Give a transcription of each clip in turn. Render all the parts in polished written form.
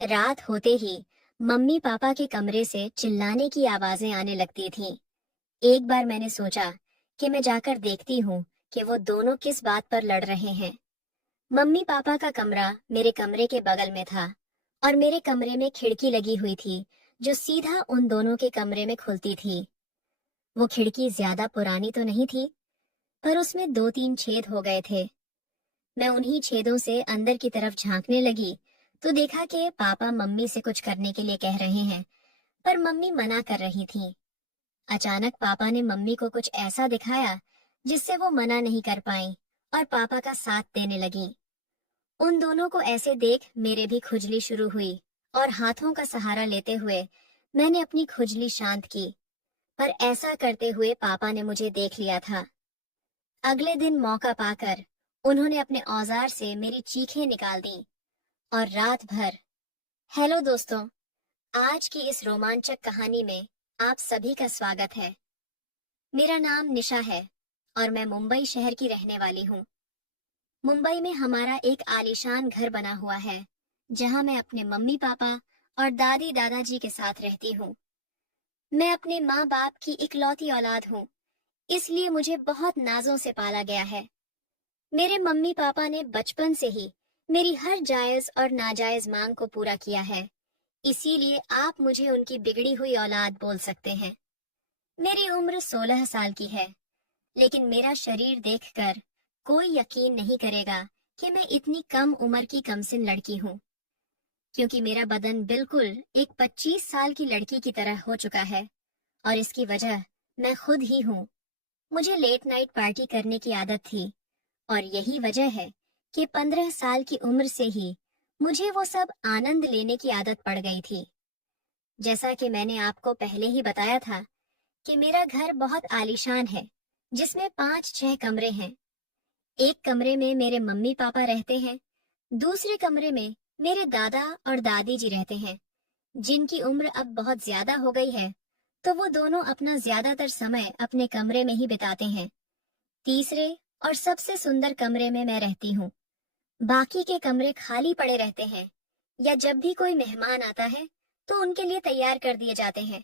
रात होते ही mummy papa के कमरे से चिल्लाने की आवाजें आने लगती थीं। एक बार मैंने सोचा कि मैं जाकर देखती हूँ कि वो दोनों किस बात पर लड़ रहे हैं। मम्मी पापा का कमरा मेरे कमरे के बगल में था और मेरे कमरे में खिड़की लगी हुई थी जो सीधा उन दोनों के कमरे में खुलती थी। वो खिड़की ज्यादा पुरानी तो नहीं थी, पर उसमें दो तीन छेद हो गए थे। मैं उन्हीं छेदों से अंदर की तरफ झांकने लगी तो देखा कि पापा मम्मी से कुछ करने के लिए कह रहे हैं, पर मम्मी मना कर रही थी। अचानक पापा ने मम्मी को कुछ ऐसा दिखाया जिससे वो मना नहीं कर पाई और पापा का साथ देने लगी। उन दोनों को ऐसे देख मेरे भी खुजली शुरू हुई और हाथों का सहारा लेते हुए मैंने अपनी खुजली शांत की, पर ऐसा करते हुए पापा ने मुझे देख लिया था। अगले दिन मौका पाकर उन्होंने अपने औजार से मेरी चीखें निकाल दी और रात भर। हेलो दोस्तों, आज की इस रोमांचक कहानी में आप सभी का स्वागत है। मेरा नाम निशा है और मैं मुंबई शहर की रहने वाली हूँ। मुंबई में हमारा एक आलीशान घर बना हुआ है जहाँ मैं अपने मम्मी पापा और दादी दादाजी के साथ रहती हूँ। मैं अपने माँ बाप की इकलौती औलाद हूँ, इसलिए मुझे बहुत नाजों से पाला गया है। मेरे मम्मी पापा ने बचपन से ही मेरी हर जायज और नाजायज मांग को पूरा किया है, इसीलिए आप मुझे उनकी बिगड़ी हुई औलाद बोल सकते हैं। मेरी उम्र 16 साल की है, लेकिन मेरा शरीर देखकर कोई यकीन नहीं करेगा कि मैं इतनी कम उम्र की कमसिन लड़की हूँ, क्योंकि मेरा बदन बिल्कुल एक 25 साल की लड़की की तरह हो चुका है और इसकी वजह मैं खुद ही हूँ। मुझे लेट नाइट पार्टी करने की आदत थी और यही वजह है कि 15 साल की उम्र से ही मुझे वो सब आनंद लेने की आदत पड़ गई थी। जैसा कि मैंने आपको पहले ही बताया था कि मेरा घर बहुत आलीशान है, जिसमें 5-6 कमरे हैं। एक कमरे में मेरे मम्मी पापा रहते हैं, दूसरे कमरे में मेरे दादा और दादी जी रहते हैं, जिनकी उम्र अब बहुत ज्यादा हो गई है, तो वो दोनों अपना ज्यादातर समय अपने कमरे में ही बिताते हैं। तीसरे और सबसे सुंदर कमरे में मैं रहती हूँ। बाकी के कमरे खाली पड़े रहते हैं या जब भी कोई मेहमान आता है तो उनके लिए तैयार कर दिए जाते हैं।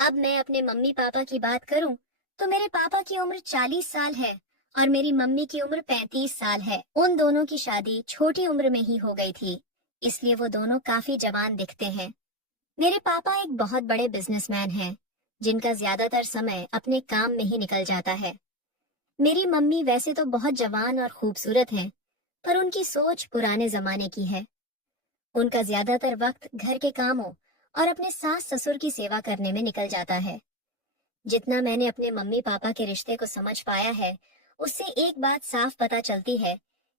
अब मैं अपने मम्मी पापा की बात करूं तो मेरे पापा की उम्र 40 साल है और मेरी मम्मी की उम्र 35 साल है। उन दोनों की शादी छोटी उम्र में ही हो गई थी, इसलिए वो दोनों काफी जवान दिखते हैं। मेरे पापा एक बहुत बड़े बिजनेसमैन हैं, जिनका ज्यादातर समय अपने काम में ही निकल जाता है। मेरी मम्मी वैसे तो बहुत जवान और खूबसूरत हैं, पर उनकी सोच पुराने जमाने की है। उनका ज्यादातर वक्त घर के कामों और अपने सास ससुर की सेवा करने में निकल जाता है। जितना मैंने अपने मम्मी पापा के रिश्ते को समझ पाया है, उससे एक बात साफ पता चलती है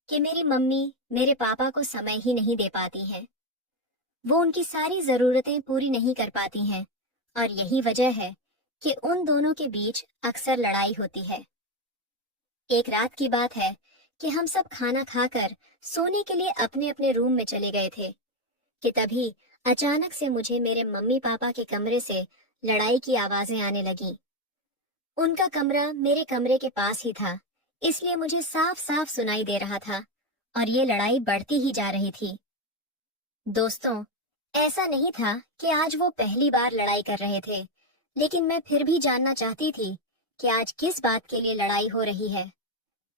कि मेरी मम्मी मेरे पापा को समय ही नहीं दे पाती हैं। वो उनकी सारी जरूरतें पूरी नहीं कर पाती हैं और यही वजह है कि उन दोनों के बीच अक्सर लड़ाई होती है। एक रात की बात है कि हम सब खाना खाकर सोने के लिए अपने अपने रूम में चले गए थे कि तभी अचानक से मुझे मेरे मम्मी पापा के कमरे से लड़ाई की आवाजें आने लगीं। उनका कमरा मेरे कमरे के पास ही था, इसलिए मुझे साफ साफ सुनाई दे रहा था और ये लड़ाई बढ़ती ही जा रही थी। दोस्तों, ऐसा नहीं था कि आज वो पहली बार लड़ाई कर रहे थे, लेकिन मैं फिर भी जानना चाहती थी कि आज किस बात के लिए लड़ाई हो रही है।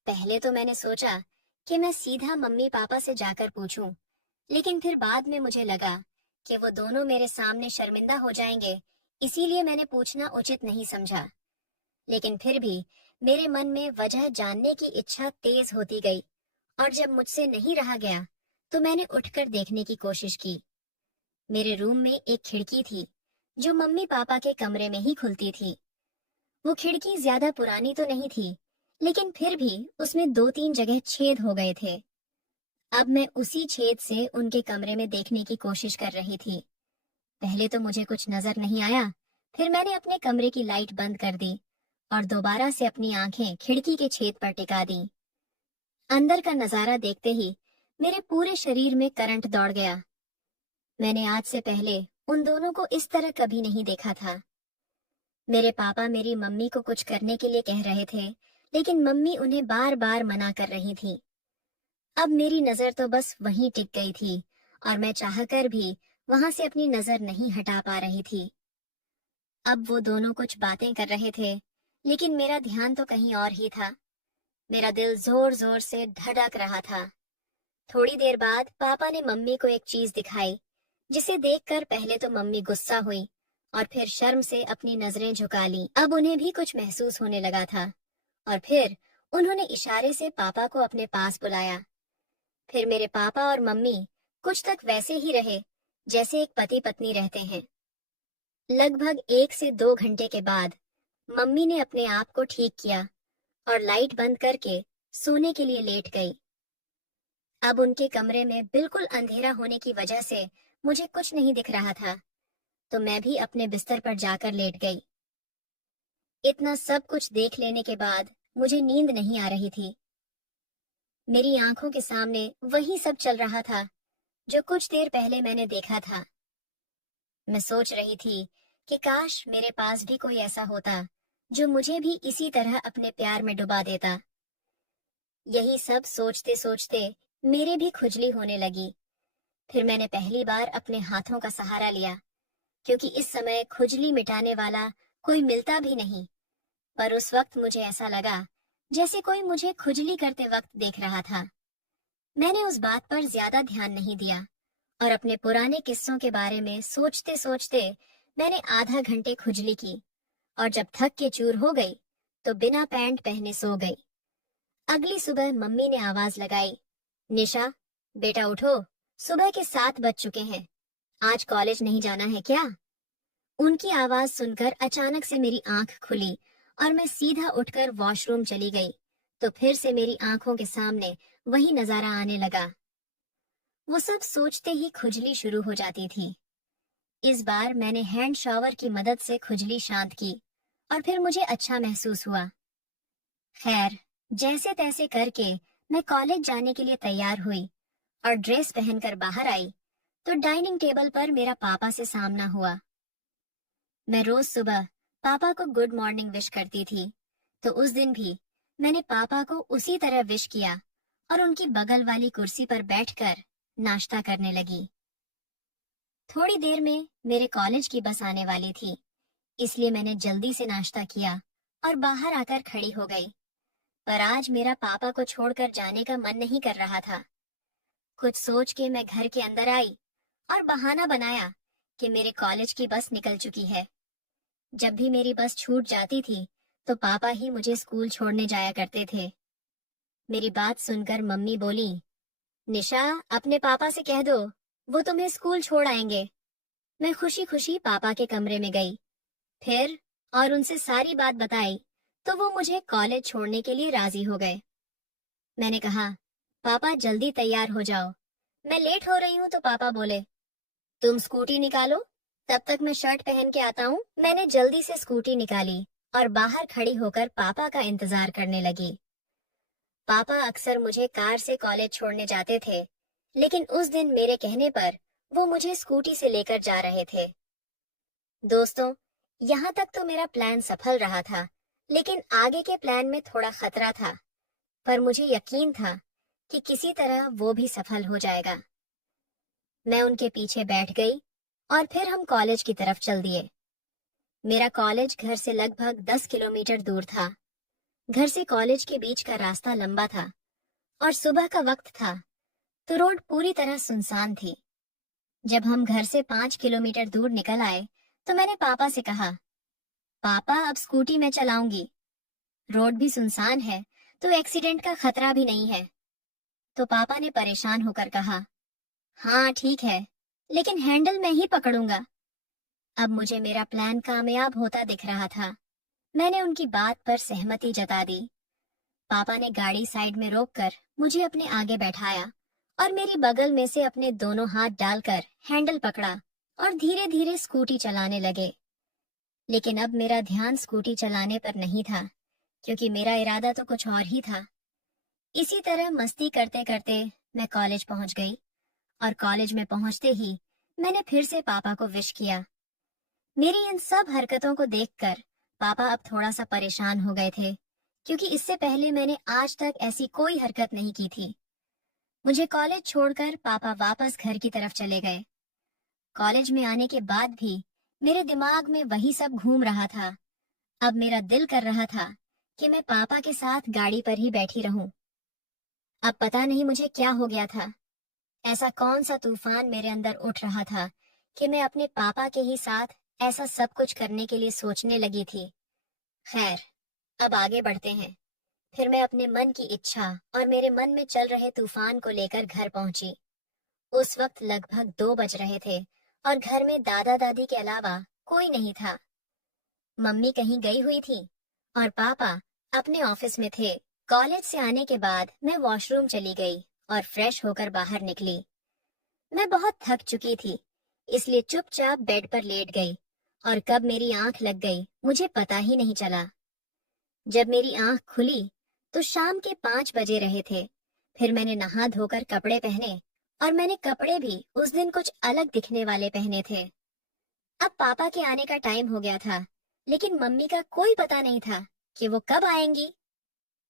पहले तो मैंने सोचा कि मैं सीधा मम्मी पापा से जाकर पूछूं, लेकिन फिर बाद में मुझे लगा कि वो दोनों मेरे सामने शर्मिंदा हो जाएंगे, इसीलिए मैंने पूछना उचित नहीं समझा। लेकिन फिर भी मेरे मन में वजह जानने की इच्छा तेज होती गई और जब मुझसे नहीं रहा गया तो मैंने उठकर देखने की कोशिश की। मेरे रूम में एक खिड़की थी जो मम्मी पापा के कमरे में ही खुलती थी। वो खिड़की ज्यादा पुरानी तो नहीं थी, लेकिन फिर भी उसमें 2-3 जगह छेद हो गए थे। अब मैं उसी छेद से उनके कमरे में देखने की कोशिश कर रही थी। पहले तो मुझे कुछ नजर नहीं आया, फिर मैंने अपने कमरे की लाइट बंद कर दी और दोबारा से अपनी आंखें खिड़की के छेद पर टिका दी। अंदर का नजारा देखते ही मेरे पूरे शरीर में करंट दौड़ गया। मैंने आज से पहले उन दोनों को इस तरह कभी नहीं देखा था। मेरे पापा मेरी मम्मी को कुछ करने के लिए कह रहे थे, लेकिन मम्मी उन्हें बार बार मना कर रही थी। अब मेरी नजर तो बस वहीं टिक गई थी और मैं चाहकर भी वहां से अपनी नजर नहीं हटा पा रही थी। अब वो दोनों कुछ बातें कर रहे थे, लेकिन मेरा ध्यान तो कहीं और ही था। मेरा दिल जोर जोर से धड़क रहा था। थोड़ी देर बाद पापा ने मम्मी को एक चीज दिखाई, जिसे देखकर पहले तो मम्मी गुस्सा हुई और फिर शर्म से अपनी नजरें झुका ली। अब उन्हें भी कुछ महसूस होने लगा था और फिर उन्होंने इशारे से पापा को अपने पास बुलाया। फिर मेरे पापा और मम्मी कुछ तक वैसे ही रहे जैसे एक पति पत्नी रहते हैं। लगभग 1 से 2 घंटे के बाद मम्मी ने अपने आप को ठीक किया और लाइट बंद करके सोने के लिए लेट गई। अब उनके कमरे में बिल्कुल अंधेरा होने की वजह से मुझे कुछ नहीं दिख रहा था, तो मैं भी अपने बिस्तर पर जाकर लेट गई। इतना सब कुछ देख लेने के बाद मुझे नींद नहीं आ रही थी। मेरी आंखों के सामने वही सब चल रहा था जो कुछ देर पहले मैंने देखा था। मैं सोच रही थी कि काश मेरे पास भी कोई ऐसा होता जो मुझे भी इसी तरह अपने प्यार में डुबा देता। यही सब सोचते सोचते मेरे भी खुजली होने लगी। फिर मैंने पहली बार अपने हाथों का सहारा लिया, क्योंकि इस समय खुजली मिटाने वाला कोई मिलता भी नहीं। पर उस वक्त मुझे ऐसा लगा जैसे कोई मुझे खुजली करते वक्त देख रहा था। मैंने उस बात पर ज्यादा ध्यान नहीं दिया और अपने पुराने किस्सों के बारे में सोचते सोचते मैंने आधा घंटे खुजली की और जब थक के चूर हो गई तो बिना पैंट पहने सो गई। अगली सुबह मम्मी ने आवाज लगाई, निशा बेटा उठो, सुबह के 7 बज चुके हैं, आज कॉलेज नहीं जाना है क्या? उनकी आवाज सुनकर अचानक से मेरी आंख खुली और मैं सीधा उठकर वॉशरूम चली गई। तो फिर से मेरी आंखों के सामने वही नजारा आने लगा। वो सब सोचते ही खुजली शुरू हो जाती थी। इस बार मैंने हैंड शॉवर की मदद से खुजली शांत की और फिर मुझे अच्छा महसूस हुआ। खैर, जैसे तैसे करके मैं कॉलेज जाने के लिए तैयार हुई और ड्रेस पहनकर बाहर आई तो डाइनिंग टेबल पर मेरा पापा से सामना हुआ। मैं रोज सुबह पापा को गुड मॉर्निंग विश करती थी, तो उस दिन भी मैंने पापा को उसी तरह विश किया और उनकी बगल वाली कुर्सी पर बैठकर नाश्ता करने लगी। थोड़ी देर में मेरे कॉलेज की बस आने वाली थी, इसलिए मैंने जल्दी से नाश्ता किया और बाहर आकर खड़ी हो गई। पर आज मेरा पापा को छोड़कर जाने का मन नहीं कर रहा था। कुछ सोच के मैं घर के अंदर आई और बहाना बनाया कि मेरे कॉलेज की बस निकल चुकी है। जब भी मेरी बस छूट जाती थी तो पापा ही मुझे स्कूल छोड़ने जाया करते थे। मेरी बात सुनकर मम्मी बोली, निशा अपने पापा से कह दो, वो तुम्हें स्कूल छोड़ आएंगे। मैं खुशी खुशी पापा के कमरे में गई फिर और उनसे सारी बात बताई तो वो मुझे कॉलेज छोड़ने के लिए राजी हो गए। मैंने कहा, पापा जल्दी तैयार हो जाओ, मैं लेट हो रही हूँ। तो पापा बोले, तुम स्कूटी निकालो, तब तक मैं शर्ट पहन के आता हूँ। मैंने जल्दी से स्कूटी निकाली और बाहर खड़ी होकर पापा का इंतजार करने लगी। पापा अक्सर मुझे कार से कॉलेज छोड़ने जाते थे, लेकिन उस दिन मेरे कहने पर वो मुझे स्कूटी से लेकर जा रहे थे। दोस्तों, यहाँ तक तो मेरा प्लान सफल रहा था, लेकिन आगे के प्लान में थोड़ा खतरा था। पर मुझे यकीन था कि किसी तरह वो भी सफल हो जाएगा। मैं उनके पीछे बैठ गई और फिर हम कॉलेज की तरफ चल दिए। मेरा कॉलेज घर से लगभग 10 किलोमीटर दूर था। घर से कॉलेज के बीच का रास्ता लंबा था और सुबह का वक्त था, तो रोड पूरी तरह सुनसान थी। जब हम घर से 5 किलोमीटर दूर निकल आए तो मैंने पापा से कहा, पापा अब स्कूटी मैं चलाऊंगी, रोड भी सुनसान है तो एक्सीडेंट का खतरा भी नहीं है। तो पापा ने परेशान होकर कहा, हाँ ठीक है, लेकिन हैंडल मैं ही पकड़ूंगा। अब मुझे मेरा प्लान कामयाब होता दिख रहा था। मैंने उनकी बात पर सहमति जता दी। पापा ने गाड़ी साइड में रोककर मुझे अपने आगे बैठाया और मेरी बगल में से अपने दोनों हाथ डालकर हैंडल पकड़ा और धीरे धीरे स्कूटी चलाने लगे। लेकिन अब मेरा ध्यान स्कूटी चलाने पर नहीं था, क्योंकि मेरा इरादा तो कुछ और ही था। इसी तरह मस्ती करते करते मैं कॉलेज पहुंच गई और कॉलेज में पहुंचते ही मैंने फिर से पापा को विश किया। मेरी इन सब हरकतों को देखकर पापा अब थोड़ा सा परेशान हो गए थे, क्योंकि इससे पहले मैंने आज तक ऐसी कोई हरकत नहीं की थी। मुझे कॉलेज छोड़कर पापा वापस घर की तरफ चले गए। कॉलेज में आने के बाद भी मेरे दिमाग में वही सब घूम रहा था। अब मेरा दिल कर रहा था कि मैं पापा के साथ गाड़ी पर ही बैठी रहूं। अब पता नहीं मुझे क्या हो गया था। ऐसा कौन सा तूफान मेरे अंदर उठ रहा था कि मैं अपने पापा के ही साथ ऐसा सब कुछ करने के लिए सोचने लगी थी। खैर, अब आगे बढ़ते हैं। फिर मैं अपने मन की इच्छा और मेरे मन में चल रहे तूफान को लेकर घर पहुंची। उस वक्त लगभग 2 बज रहे थे और घर में दादा दादी के अलावा कोई नहीं था। मम्मी कहीं गई हुई थी और पापा अपने ऑफिस में थे। कॉलेज से आने के बाद मैं वॉशरूम चली गई और फ्रेश होकर बाहर निकली। मैं बहुत थक चुकी थी, इसलिए चुपचाप बेड पर लेट गई और कब मेरी आंख लग गई मुझे पता ही नहीं चला। जब मेरी आंख खुली तो शाम के 5 बजे रहे थे। फिर मैंने नहा धोकर कपड़े पहने और मैंने कपड़े भी उस दिन कुछ अलग दिखने वाले पहने थे। अब पापा के आने का टाइम हो गया था, लेकिन मम्मी का कोई पता नहीं था कि वो कब आएंगी।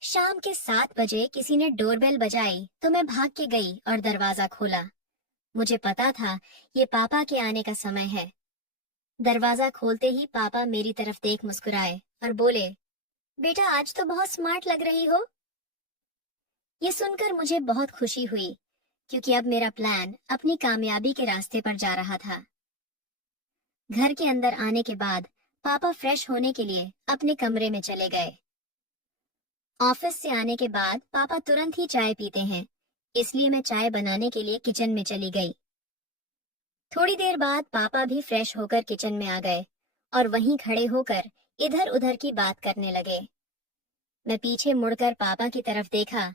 शाम के 7 बजे किसी ने डोरबेल बजाई तो मैं भाग के गई और दरवाजा खोला। मुझे पता था ये पापा के आने का समय है। दरवाजा खोलते ही पापा मेरी तरफ देख मुस्कुराए और बोले, बेटा आज तो बहुत स्मार्ट लग रही हो। ये सुनकर मुझे बहुत खुशी हुई, क्योंकि अब मेरा प्लान अपनी कामयाबी के रास्ते पर जा रहा था। घर के अंदर आने के बाद पापा फ्रेश होने के लिए अपने कमरे में चले गए। ऑफिस से आने के बाद पापा तुरंत ही चाय पीते हैं, इसलिए मैं चाय बनाने के लिए किचन में चली गई। थोड़ी देर बाद पापा भी फ्रेश होकर किचन में आ गए और वहीं खड़े होकर इधर उधर की बात करने लगे। मैं पीछे मुड़कर पापा की तरफ देखा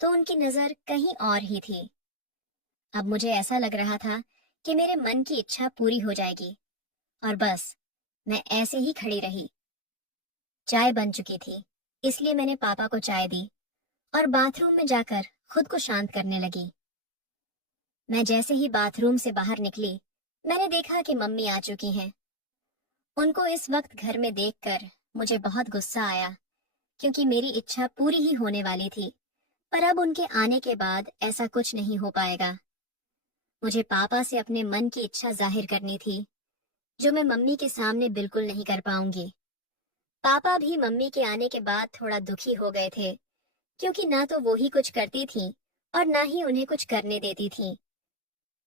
तो उनकी नजर कहीं और ही थी। अब मुझे ऐसा लग रहा था कि मेरे मन की इच्छा पूरी हो जाएगी, और बस मैं ऐसे ही खड़ी रही। चाय बन चुकी थी, इसलिए मैंने पापा को चाय दी और बाथरूम में जाकर खुद को शांत करने लगी। मैं जैसे ही बाथरूम से बाहर निकली, मैंने देखा कि मम्मी आ चुकी हैं। उनको इस वक्त घर में देखकर मुझे बहुत गुस्सा आया, क्योंकि मेरी इच्छा पूरी ही होने वाली थी। पर अब उनके आने के बाद ऐसा कुछ नहीं हो पाएगा। मुझे पापा से अपने मन की इच्छा जाहिर करनी थी, जो मैं मम्मी के सामने बिल्कुल नहीं कर पाऊंगी। पापा भी मम्मी के आने के बाद थोड़ा दुखी हो गए थे, क्योंकि ना तो वो ही कुछ करती थी और ना ही उन्हें कुछ करने देती थी।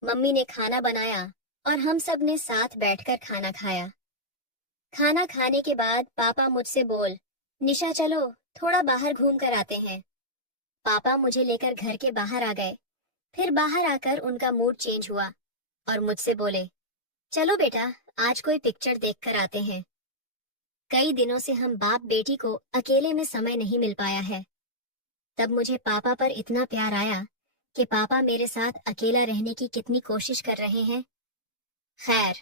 मम्मी ने खाना बनाया और हम सब ने साथ बैठकर खाना खाया। खाना खाने के बाद पापा मुझसे बोल, निशा चलो थोड़ा बाहर घूम कर आते हैं। पापा मुझे लेकर घर के बाहर आ गए। फिर बाहर आकर उनका मूड चेंज हुआ और मुझसे बोले, चलो बेटा आज कोई पिक्चर देख कर आते हैं। कई दिनों से हम बाप बेटी को अकेले में समय नहीं मिल पाया है। तब मुझे पापा पर इतना प्यार आया कि पापा मेरे साथ अकेला रहने की कितनी कोशिश कर रहे हैं। खैर,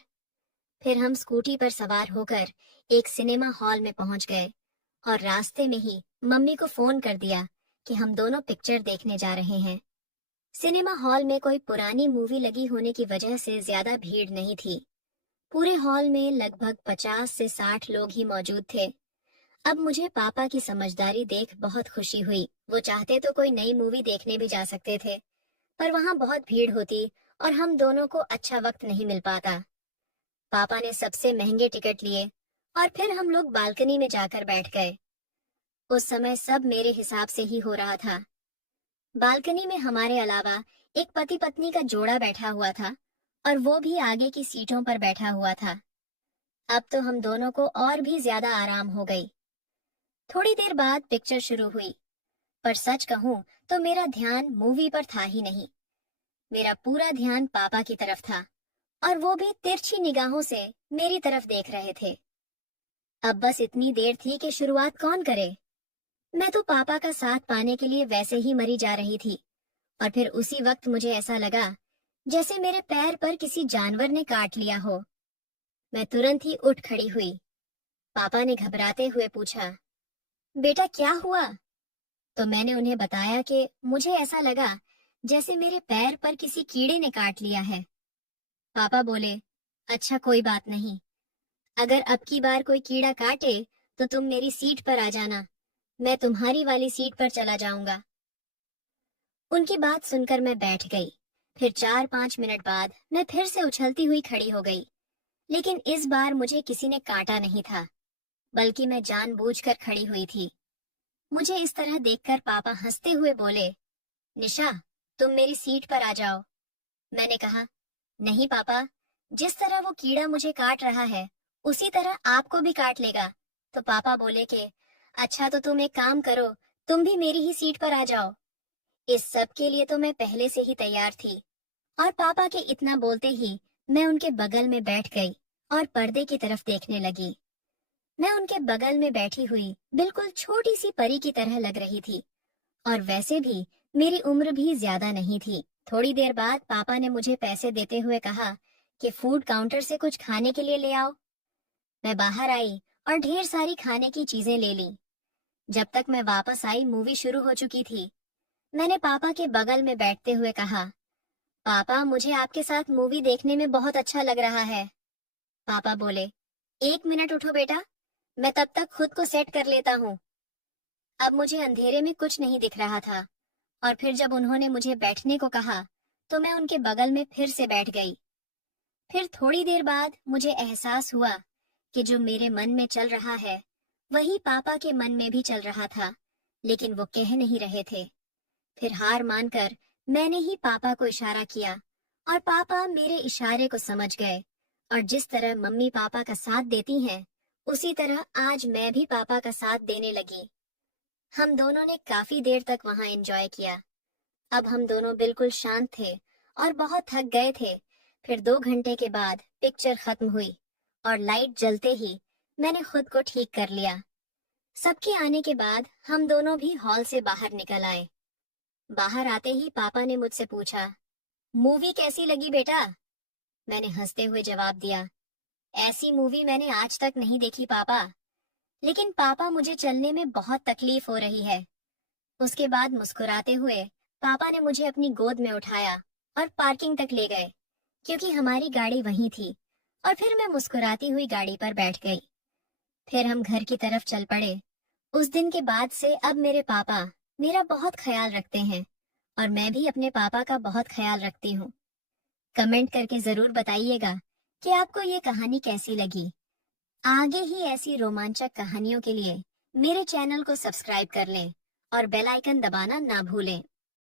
फिर हम स्कूटी पर सवार होकर एक सिनेमा हॉल में पहुंच गए और रास्ते में ही मम्मी को फोन कर दिया कि हम दोनों पिक्चर देखने जा रहे हैं। सिनेमा हॉल में कोई पुरानी मूवी लगी होने की वजह से ज्यादा भीड़ नहीं थी। पूरे हॉल में लगभग 50 से 60 लोग ही मौजूद थे। अब मुझे पापा की समझदारी देख बहुत खुशी हुई। वो चाहते तो कोई नई मूवी देखने भी जा सकते थे, पर वहां बहुत भीड़ होती और हम दोनों को अच्छा वक्त नहीं मिल पाता। पापा ने सबसे महंगे टिकट लिए और फिर हम लोग बालकनी में जाकर बैठ गए। उस समय सब मेरे हिसाब से ही हो रहा था। बालकनी में हमारे अलावा एक पति पत्नी का जोड़ा बैठा हुआ था और वो भी आगे की सीटों पर बैठा हुआ था। अब तो हम दोनों को और भी ज्यादा आराम हो गई। थोड़ी देर बाद पिक्चर शुरू हुई, पर सच कहूं तो मेरा ध्यान मूवी पर था ही नहीं। मेरा पूरा ध्यान पापा की तरफ था और वो भी तिरछी निगाहों से मेरी तरफ देख रहे थे। अब बस इतनी देर थी कि शुरुआत कौन करे। मैं तो पापा का साथ पाने के लिए वैसे ही मरी जा रही थी, और फिर उसी वक्त मुझे ऐसा लगा जैसे मेरे पैर पर किसी जानवर ने काट लिया हो। मैं तुरंत ही उठ खड़ी हुई। पापा ने घबराते हुए पूछा, बेटा क्या हुआ? तो मैंने उन्हें बताया कि मुझे ऐसा लगा जैसे मेरे पैर पर किसी कीड़े ने काट लिया है। पापा बोले, अच्छा कोई बात नहीं, अगर अब की बार कोई कीड़ा काटे तो तुम मेरी सीट पर आ जाना, मैं तुम्हारी वाली सीट पर चला जाऊंगा। उनकी बात सुनकर मैं बैठ गई। फिर 4-5 मिनट बाद मैं फिर से उछलती हुई खड़ी हो गई, लेकिन इस बार मुझे किसी ने काटा नहीं था, बल्कि मैं जानबूझकर खड़ी हुई थी। मुझे इस तरह देखकर पापा हंसते हुए बोले, निशा, तुम मेरी सीट पर आ जाओ। मैंने कहा, नहीं पापा, जिस तरह वो कीड़ा मुझे काट रहा है उसी तरह आपको भी काट लेगा। तो पापा बोले कि अच्छा, तो तुम एक काम करो, तुम भी मेरी ही सीट पर आ जाओ। इस सब के लिए तो मैं पहले से ही तैयार थी, और पापा के इतना बोलते ही मैं उनके बगल में बैठ गई और पर्दे की तरफ देखने लगी। मैं उनके बगल में बैठी हुई बिल्कुल छोटी सी परी की तरह लग रही थी, और वैसे भी मेरी उम्र भी ज्यादा नहीं थी। थोड़ी देर बाद पापा ने मुझे पैसे देते हुए कहा कि फूड काउंटर से कुछ खाने के लिए ले आओ। मैं बाहर आई और ढेर सारी खाने की चीजें ले ली। जब तक मैं वापस आई मूवी शुरू हो चुकी थी। मैंने पापा के बगल में बैठते हुए कहा, पापा, मुझे आपके साथ मूवी देखने में बहुत अच्छा लग रहा है। पापा बोले, 1 मिनट उठो बेटा, मैं तब तक खुद को सेट कर लेता हूँ। अब मुझे अंधेरे में कुछ नहीं दिख रहा था, और फिर जब उन्होंने मुझे बैठने को कहा तो मैं उनके बगल में फिर से बैठ गई। फिर थोड़ी देर बाद मुझे एहसास हुआ कि जो मेरे मन में चल रहा है वही पापा के मन में भी चल रहा था, लेकिन वो कह नहीं रहे थे। फिर हार मानकर मैंने ही पापा को इशारा किया, और पापा मेरे इशारे को समझ गए, और जिस तरह मम्मी पापा का साथ देती हैं उसी तरह आज मैं भी पापा का साथ देने लगी। हम दोनों ने काफी देर तक वहां एंजॉय किया। अब हम दोनों बिल्कुल शांत थे और बहुत थक गए थे। फिर 2 घंटे के बाद पिक्चर खत्म हुई, और लाइट जलते ही मैंने खुद को ठीक कर लिया। सबके आने के बाद हम दोनों भी हॉल से बाहर निकल आए। बाहर आते ही पापा ने मुझसे पूछा, मूवी कैसी लगी बेटा? मैंने हंसते हुए जवाब दिया, ऐसी मूवी मैंने आज तक नहीं देखी पापा। लेकिन पापा, मुझे चलने में बहुत तकलीफ हो रही है। उसके बाद मुस्कुराते हुए पापा ने मुझे अपनी गोद में उठाया और पार्किंग तक ले गए, क्योंकि हमारी गाड़ी वहीं थी। और फिर मैं मुस्कुराती हुई गाड़ी पर बैठ गई। फिर हम घर की तरफ चल पड़े। उस दिन के बाद से अब मेरे पापा मेरा बहुत ख्याल रखते हैं, और मैं भी अपने पापा का बहुत ख्याल रखती हूँ। कमेंट करके जरूर बताइएगा कि आपको ये कहानी कैसी लगी। आगे ही ऐसी रोमांचक कहानियों के लिए मेरे चैनल को सब्सक्राइब कर लें और बेल आइकन दबाना ना भूलें।